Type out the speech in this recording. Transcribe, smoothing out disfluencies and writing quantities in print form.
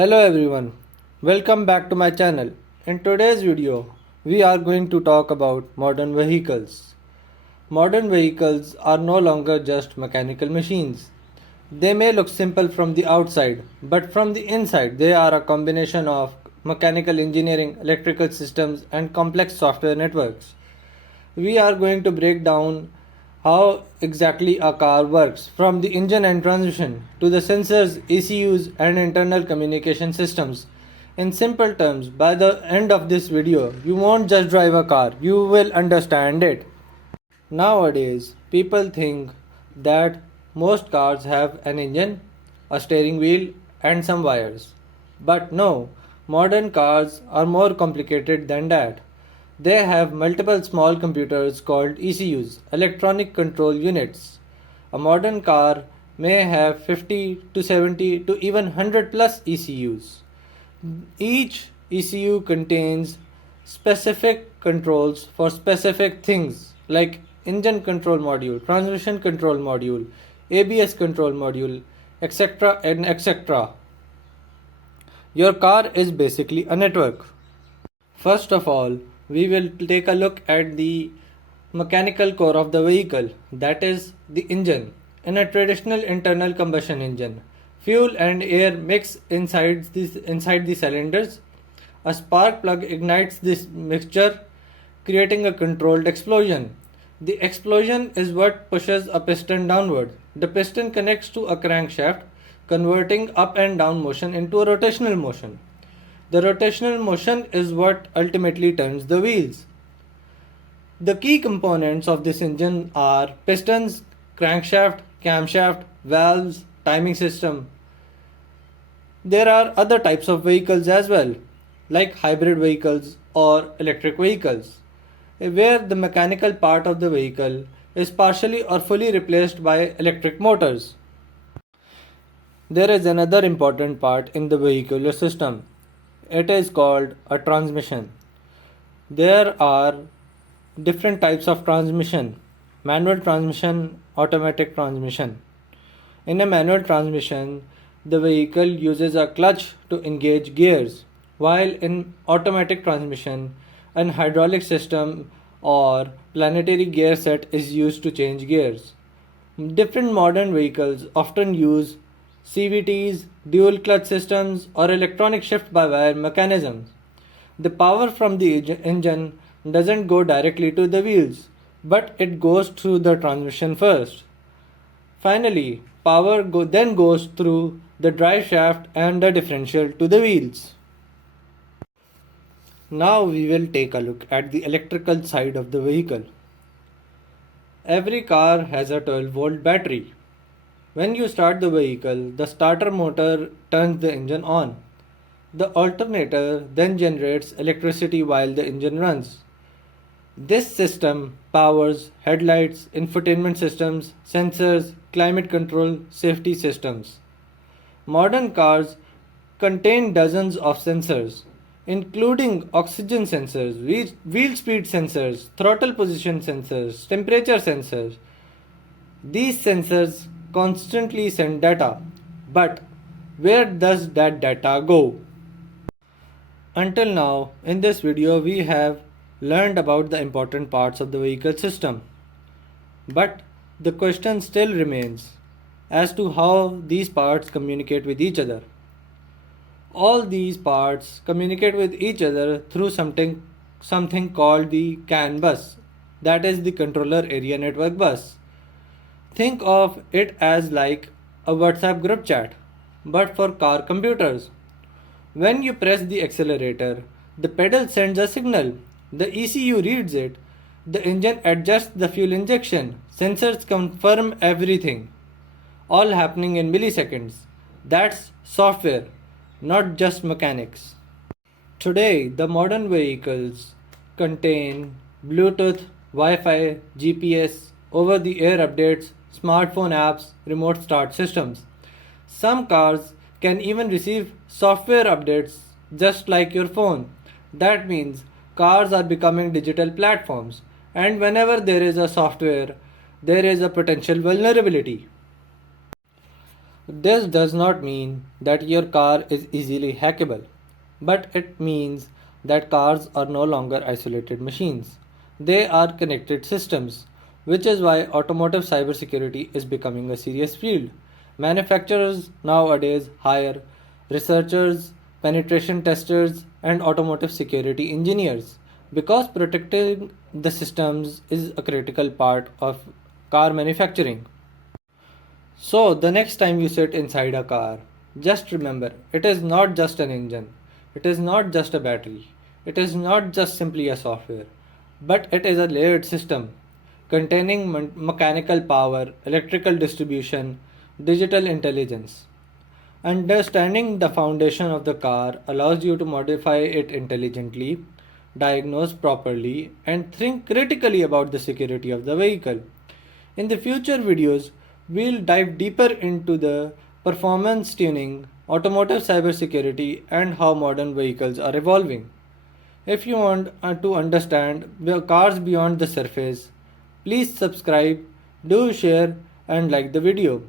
Hello everyone, welcome back to my channel. In today's video, we are going to talk about modern vehicles. Modern vehicles are no longer just mechanical machines. They may look simple from the outside, but from the inside they are a combination of mechanical engineering, electrical systems and complex software networks. We are going to break down how exactly a car works, from the engine and transmission to the sensors, ECUs, and internal communication systems. In simple terms, by the end of this video, you won't just drive a car, you will understand it. Nowadays, people think that most cars have an engine, a steering wheel, and some wires. But no, modern cars are more complicated than that. They have multiple small computers called ECUs, electronic control units. A modern car may have 50 to 70 to even 100 plus ECUs. Each ECU contains specific controls for specific things like engine control module, transmission control module, ABS control module, etc. and etc. Your car is basically a network. First of all, we will take a look at the mechanical core of the vehicle, that is the engine. In a traditional internal combustion engine, fuel and air mix inside the cylinders. A spark plug ignites this mixture, creating a controlled explosion. The explosion is what pushes a piston downward. The piston connects to a crankshaft, converting up and down motion into a rotational motion. The rotational motion is what ultimately turns the wheels. The key components of this engine are pistons, crankshaft, camshaft, valves, timing system. There are other types of vehicles as well, like hybrid vehicles or electric vehicles, where the mechanical part of the vehicle is partially or fully replaced by electric motors. There is another important part in the vehicular system. It is called a transmission. There are different types of transmission: manual transmission, automatic transmission. In a manual transmission, the vehicle uses a clutch to engage gears, while in automatic transmission, an hydraulic system or planetary gear set is used to change gears. Different modern vehicles often use CVTs, dual clutch systems, or electronic shift by wire mechanisms. The power from the engine doesn't go directly to the wheels, but it goes through the transmission first. Finally, then goes through the drive shaft and the differential to the wheels. Now we will take a look at the electrical side of the vehicle. Every car has a 12-volt battery. When you start the vehicle, the starter motor turns the engine on. The alternator then generates electricity while the engine runs. This system powers headlights, infotainment systems, sensors, climate control, safety systems. Modern cars contain dozens of sensors, including oxygen sensors, wheel speed sensors, throttle position sensors, temperature sensors. These sensors constantly send data, but where does that data go? Until now, in this video, we have learned about the important parts of the vehicle system. But the question still remains as to how these parts communicate with each other. All these parts communicate with each other through something called the CAN bus, that is the controller area network bus. Think of it as like a WhatsApp group chat, but for car computers. When you press the accelerator, the pedal sends a signal, the ECU reads it, the engine adjusts the fuel injection, sensors confirm everything, all happening in milliseconds. That's software, not just mechanics. Today, the modern vehicles contain Bluetooth, Wi-Fi, GPS, over-the-air updates, smartphone apps, remote start systems. Some cars can even receive software updates just like your phone. That means cars are becoming digital platforms, and whenever there is a software, there is a potential vulnerability. This does not mean that your car is easily hackable, but it means that cars are no longer isolated machines. They are connected systems, which is why automotive cybersecurity is becoming a serious field. Manufacturers nowadays hire researchers, penetration testers, and automotive security engineers because protecting the systems is a critical part of car manufacturing. So, the next time you sit inside a car, just remember it is not just an engine, it is not just a battery, it is not just simply a software, but it is a layered system containing mechanical power, electrical distribution, digital intelligence. Understanding the foundation of the car allows you to modify it intelligently, diagnose properly, and think critically about the security of the vehicle. In the future videos, we'll dive deeper into the performance tuning, automotive cybersecurity, and how modern vehicles are evolving. If you want to understand the cars beyond the surface, please subscribe, do share, and like the video.